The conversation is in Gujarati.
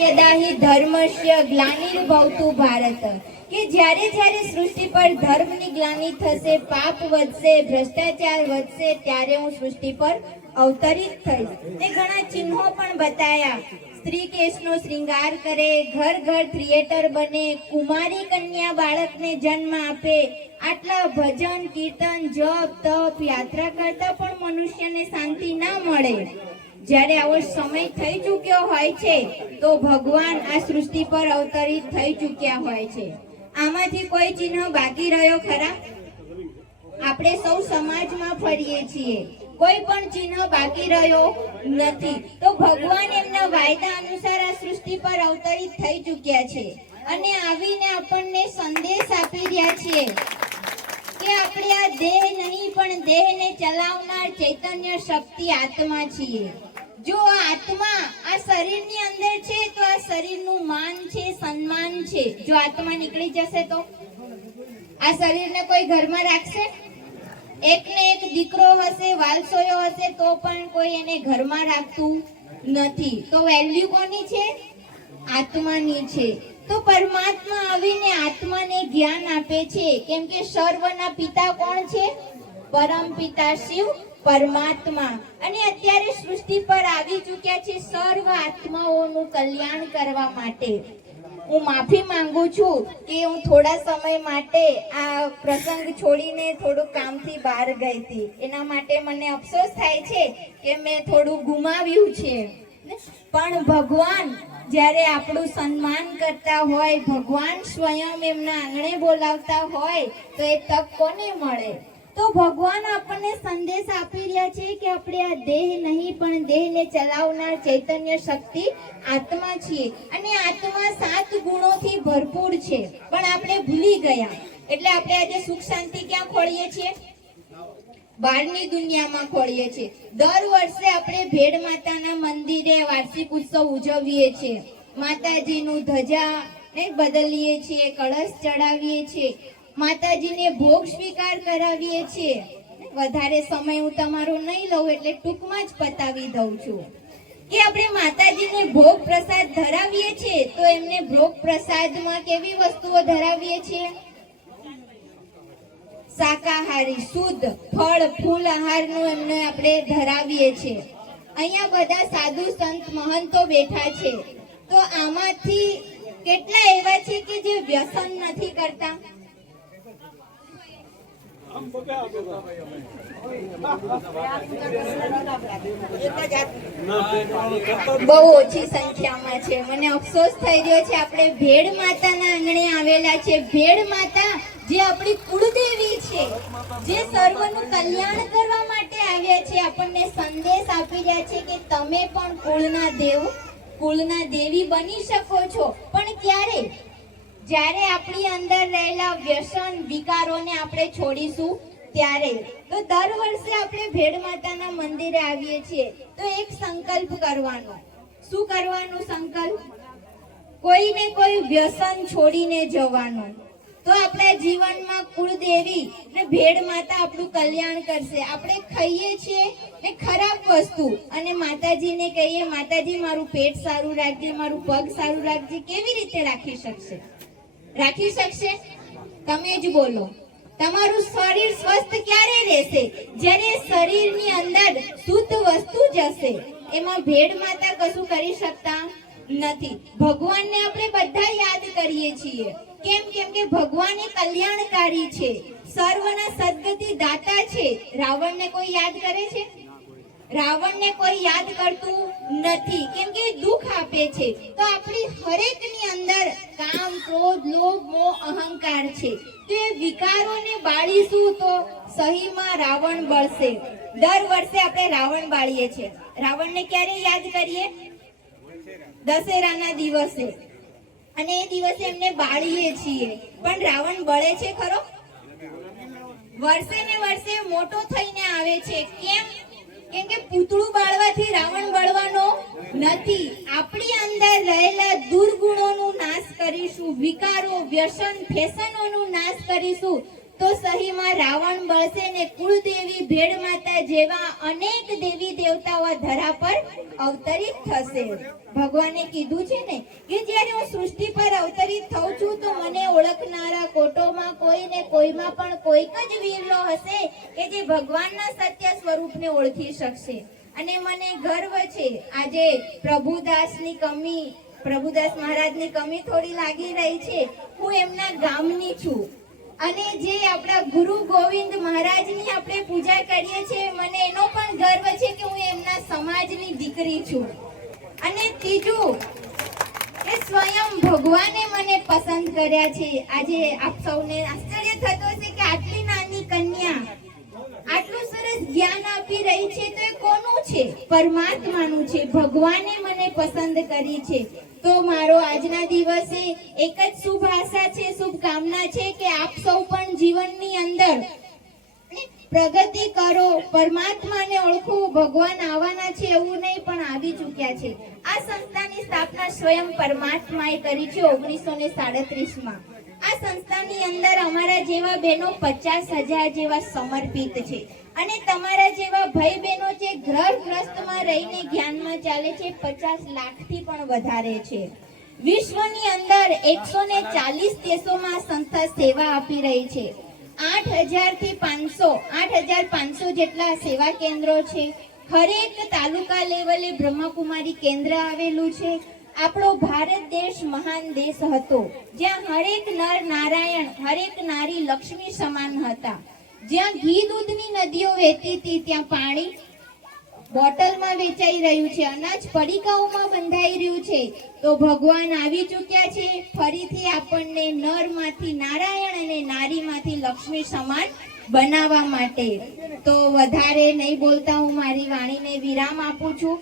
यदा हि धर्मस्य ग्लानिर्भवतु भारत કે જ્યારે જ્યારે સૃષ્ટિ પર ધર્મની ગ્લાનિ થશે, પાપ વધશે, ભ્રષ્ટાચાર વધશે, ત્યારે હું સૃષ્ટિ પર અવતરિત થઈશ. તે ઘણા ચિહ્નો પણ બતાયા. સ્ત્રી કેશનો શ્રૃંગાર કરે, ઘર ઘર થિયેટર બને, કુમારી કન્યા બાળકને જન્મ આપે. આટલા ભજન, કીર્તન, જપ, તપ, યાત્રા કરતા પણ મનુષ્યને શાંતિ ના મળે. જ્યારે આવો સમય થઈ ચૂક્યો હોય છે તો ભગવાન આ સૃષ્ટિ પર અવતરિત થઈ ચૂક્યા હોય છે. આમાંથી કોઈ ચિહ્ન બાકી રહ્યો ખરા? આપણે સૌ સમાજમાં ફરીએ છીએ, કોઈ પણ ચિહ્ન બાકી રહ્યો નથી. તો ભગવાન એમના વાયદા અનુસાર આ સૃષ્ટિ પર અવતરિત થઈ ચૂક્યા છે અને આવીને આપણને સંદેશ આપી રહ્યા છે કે આપણે આ દેહ નહીં પણ દેહને ચલાવનાર ચૈતન્ય શક્તિ આત્મા છીએ. જો આત્મા આ શરીરની અંદર છે તો આ શરીરનું માન છે, સન્માન છે. જો આત્મા નીકળી જશે તો આ શરીરને કોઈ ઘરમાં રાખશે? એકને એક દીકરો હશે, વાલસોયો હશે, તો પણ કોઈ એને ઘરમાં રાખતું નથી. તો વેલ્યુ કોની છે? આત્માની છે. તો પરમાત્મા આવીને આત્માને જ્ઞાન આપે છે, કેમ કે સર્વના પિતા કોણ છે? પરમ પિતા શિવ પરમાત્મા. અને અત્યારે સૃષ્ટિ પર આવી ચૂક્યા છે સર્વ આત્માઓનું કલ્યાણ કરવા માટે. હું માફી માંગુ છું કે હું થોડા સમય માટે આ પ્રસંગ છોડીને થોડું કામથી બહાર ગઈ હતી. એના માટે મને અફસોસ થાય છે કે મેં થોડું ગુમાવ્યું છે. પણ ભગવાન જ્યારે આપણું સન્માન કરતા હોય, ભગવાન સ્વયં એમના આંગણે બોલાવતા હોય તો એ તક કોને મળે? તો ભગવાન આપણને સંદેશ આપી રહ્યા છે કે આપણે આ દેહ નહીં પણ દેહને ચલાવનાર ચૈતન્ય શક્તિ આત્મા છીએ. અને આત્મા 7 ગુણોથી ભરપૂર છે, પણ આપણે ભૂલી ગયા. એટલે આપણે આજે સુખ શાંતિ ક્યાં ખોળીએ છીએ? બહારની દુનિયામાં ખોળીએ છીએ. દર વર્ષે આપણે ભેડ માતાના મંદિરે વાર્ષિક ઉત્સવ ઉજવીએ છીએ. માતાજીનું ધજા બદલીએ છીએ, કળશ ચડાવીએ છીએ, માતાજીને ભોગ સ્વીકાર કરાવીએ છીએ. વધારે સમય હું તમારો નહીં લઉં એટલે ટૂંકમાં જ પતાવી દઉં છું કે આપણે માતાજીને ભોગ પ્રસાદ ધરાવીએ છીએ તો એમને ભોગ પ્રસાદમાં કેવી વસ્તુઓ ધરાવીએ છીએ? શાકાહારી, શુદ્ધ ફળ ફૂલ આહારનું એમને આપણે ધરાવીએ છીએ. અહીંયા બધા સાધુ સંત મહંતો બેઠા છે. તો આમાંથી કેટલા એવા છે કે જે વ્યસન નથી કરતા? બહુ ઓછી સંખ્યામાં છે. મને અફસોસ થઈ રહ્યો છે. આપણે ભેડ માતાના આંગણે આવેલા છે. ભેડ માતા જે આપણી કુળદેવી છે, જે સર્વનું કલ્યાણ કરવા માટે આવ્યા છે, આપણને સંદેશ આપી રહ્યા છે કે તમે પણ કુળના દેવ, કુળના દેવી બની શકો છો. પણ ક્યારે? જ્યારે આપણી અંદર રહેલા વ્યસન વિકારોને આપણે છોડીશું ત્યારે. તો દર વર્ષે આપણે ભેડ માતાના મંદિરે આવીએ છીએ તો એક સંકલ્પ કરવાનો. શું કરવાનો સંકલ્પ? કોઈને કોઈ વ્યસન છોડીને જવાનું. તો આપણા જીવનમાં કુળદેવી ને ભેડ માતા આપણું કલ્યાણ કરશે. આપણે ખાઈએ છીએ ને ખરાબ વસ્તુ અને માતાજીને કહીએ માતાજી મારું પેટ સારું રાખજે, મારું પગ સારું રાખજે. કેવી રીતે રાખી શકશે? રાખી શકશે? તમે જ બોલો. તમારું શરીર સ્વસ્થ ક્યારે રહેશે? જ્યારે શરીરની અંદર શુદ્ધ વસ્તુ જશે. એમાં ભેડ માતા કશું કરી શકતા નથી. ભગવાનને આપણે બધા યાદ કરીએ છીએ. કેમ? કેમ કે ભગવાન એ કલ્યાણકારી છે, સર્વના સદગતિ દાતા છે. રાવણને કોઈ યાદ કરે છે? રાવણને કોઈ યાદ કરતું નથી, કેમ કે દુઃખ આપે છે. તો આપણી હરેકની અંદર કામ, ક્રોધ, લોભ, મોહ, અહંકાર છે. તો એ વિકારોને બાળીશું તો સહીમાં રાવણ બળશે. દર વર્ષે આપણે રાવણ બાળીએ છીએ. રાવણને ક્યારે યાદ કરીએ? દશેરાના દિવસે. અને એ દિવસે એમને બાળીએ છીએ. પણ રાવણ બળે છે ખરો? વર્ષે ને વર્ષે મોટો થઈને આવે છે. કેમ? કેમ કે પૂતળું બાળવાથી રાવણ બળવાનો નથી. આપણી અંદર રહેલા દુર્ગુણોનું નાશ કરીશું, વિકારો, વ્યસન, ફેશનોનું નાશ કરીશું તો સહીમાં રાવણ બળશે ને કુળદેવી ભેડ માતા જેવા અનેક દેવી દેવતાઓ આ ધરા પર અવતરિત થશે. ભગવાને કીધું છે ને કે જ્યારે હું સૃષ્ટિ પર અવતરિત થઉં છું તો મને ઓળખનારા કોટોમાં કોઈ ને કોઈમાં પણ કોઈક જ વીરલો હશે કે જે ભગવાનના સત્ય સ્વરૂપને ઓળખી શકશે. અને મને ગર્વ છે આજે પ્રભુદાસ મહારાજની કમી થોડી લાગી રહી છે. હું એમના ગામની છું અને જે આપણા ગુરુ ગોવિંદ મહારાજની આપણે પૂજા કરીએ છીએ, મને એનો પણ ગર્વ છે કે હું એમના સમાજની દીકરી છું. અને ત્રીજું કે સ્વયં ભગવાને મને પસંદ કર્યા છે. આજે આપ સૌને આશ્ચર્ય થતો હશે કે આટલી નાની કન્યા આટલું સરસ જ્ઞાન આપી રહી છે તો એ કોનું છે? પરમાત્માનું છે. ભગવાને મને પસંદ કરી છે. તો મારો આજના દિવસે એક જ શુભ આશા છે, શુભકામના છે કે આપ સૌ પણ જીવનની અંદર પ્રગતિ કરો, પરમાત્માને ઓળખો. ભગવાન આવવાના છે એવું નહીં પણ આવી ચૂક્યા છે. આ સંસ્થાની સ્થાપના સ્વયં પરમાત્માએ કરી છે 1937માં. આ સંસ્થાની અંદર અમારા જેવા બહેનો 50,000 જેવા સમર્પિત છે અને તમારા જેવા ભાઈ બહેનો જે ગ્રહગ્રસ્તમાં રહીને જ્ઞાનમાં ચાલે છે 50 લાખથી પણ વધારે છે. વિશ્વની અંદર 140 દેશોમાં આ સંસ્થા સેવા આપી રહી છે. 8,500 જેટલા સેવા કેન્દ્રો છે. હરેક તાલુકા લેવલે બ્રહ્મકુમારી કેન્દ્ર આવેલું છે. આપણો ભારત દેશ મહાન દેશ હતો જ્યાં હરેક નર નારાયણ, હરેક નારી લક્ષ્મી સમાન હતા. જ્યાં ઘી દૂધની નદીઓ વહેતી હતી ત્યાં પાણી બોટલમાં વેચાઈ રહ્યું છે, અનાજ પડીકાઓમાં બંધાઈ રહ્યું છે. તો ભગવાન આવી ચૂક્યા છે ફરીથી આપણને નરમાંથી નારાયણ અને નારીમાંથી લક્ષ્મી સમાન બનાવવા માટે. તો વધારે નહીં બોલતા હું મારી વાણીને વિરામ આપું છું.